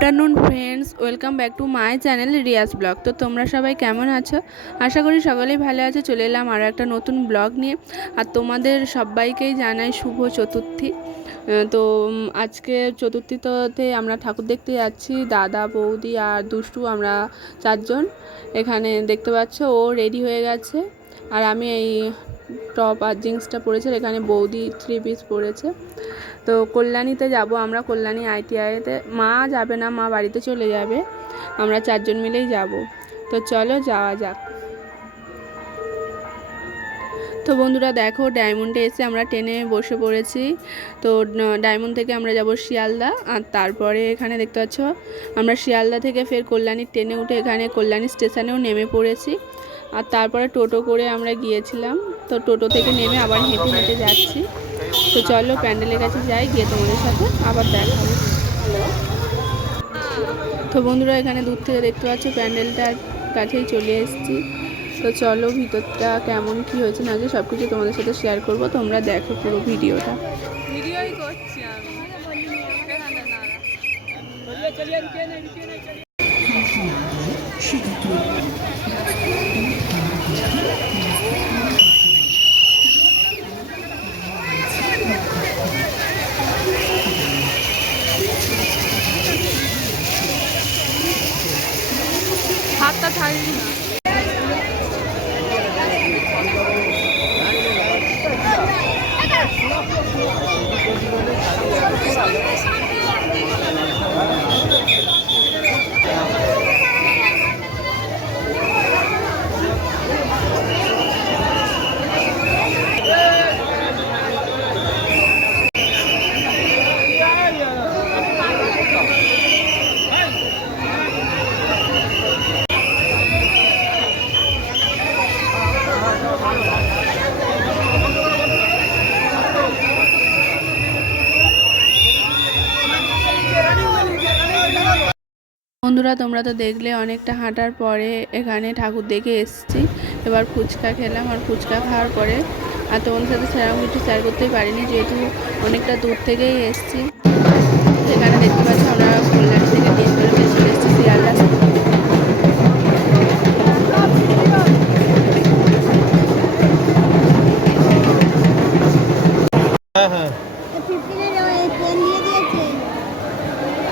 Afternoon friends welcome back to my channel Riaz blog তো তোমরা সবাই কেমন আছো? আশা করি সকলেই ভালো আছো। চলে এলাম আরও একটা নতুন ব্লগ নিয়ে। আর তোমাদের সবাইকেই জানাই শুভ চতুর্থী। তো আজকে চতুর্থীতে আমরা ঠাকুর দেখতে যাচ্ছি। দাদা, বৌদি আর দুষ্টু, আমরা চারজন। এখানে দেখতে পাচ্ছ, ও রেডি হয়ে গেছে। আর আমি এই টপ আর জিন্সটা পরেছে এখানে বৌদি থ্রি পিস পরেছে। তো কল্যাণীতে যাব, আমরা কল্যাণী আইটিআইতে, মা যাবে না, মা বাড়িতে চলে যাবে, আমরা চারজন মিলেই যাব। তো চলো যাওয়া যাক। তো বন্ধুরা দেখো, ডায়মন্ডে এসে আমরা ট্রেনে বসে পড়েছি। তো ডায়মন্ড থেকে আমরা যাব শিয়ালদা, আর তারপরে এখানে দেখতে পাচ্ছ, আমরা শিয়ালদা থেকে ফের কল্যাণীর ট্রেনে উঠে এখানে কল্যাণী স্টেশনেও নেমে পড়েছি। আর তারপরে টোটো করে আমরা গিয়েছিলাম। তো টোটো থেকে নেমে আবার হেঁটে হেঁটে যাচ্ছি। তো চলো প্যান্ডেলের কাছে যাই গিয়ে তোমাদের সাথে আবার দেখা তো বন্ধুরা এখানে দূর থেকে দেখতে পাচ্ছ প্যান্ডেলটার কাছেই চলে এসেছি। তো চলো ভিতরটা কেমন কি হয়েছে না সব কিছু তোমাদের সাথে শেয়ার করব। তোমরা দেখো পুরো ভিডিওটা। ভিডিওই করছি আমি। হাতটা ছাড়লি না। বন্ধুরা তোমরা তো দেখলে অনেকটা হাঁটার পরে এখানে ঠাকুর দেখে এসেছি। এবার ফুচকা খেলাম আর ফুচকা খাওয়ার পরে আর তোমাদের সাথে সেরকম কিছু শেয়ার করতেই পারিনি যেহেতু অনেকটা দূর থেকেই এসেছি। এখানে দেখতে পাচ্ছি আমরা কল্যাণ থেকে তিন করে চলে এসেছি শিয়ালদা।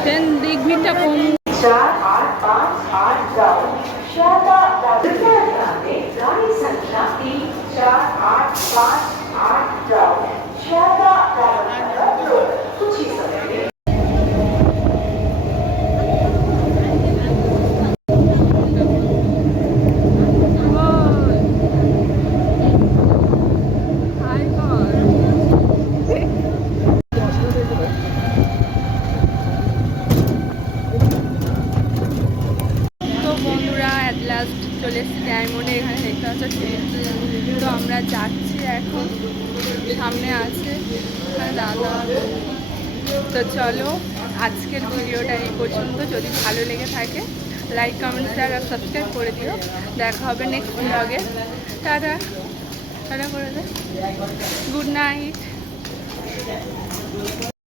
ট্রেন দিক ভিড়টা কম चार आठ पाँच आठ जाओ। शारदा कृपया ध्यान दें गाड़ी संख्या तीन चार आठ पाँच आठ जाओ शारदा চলে এসেছি, ডায়মন্ডে এখানে দেখতে পাচ্ছ ট্রেন তো আমরা যাচ্ছি এখন, সামনে আছে দাদা। তো চলো, আজকের ভিডিওটা এই পর্যন্ত। যদি ভালো লেগে থাকে লাইক কমেন্ট শেয়ার আর সাবস্ক্রাইব করে দিও। দেখা হবে নেক্সট ব্লগে টাটা। করে দে। Good night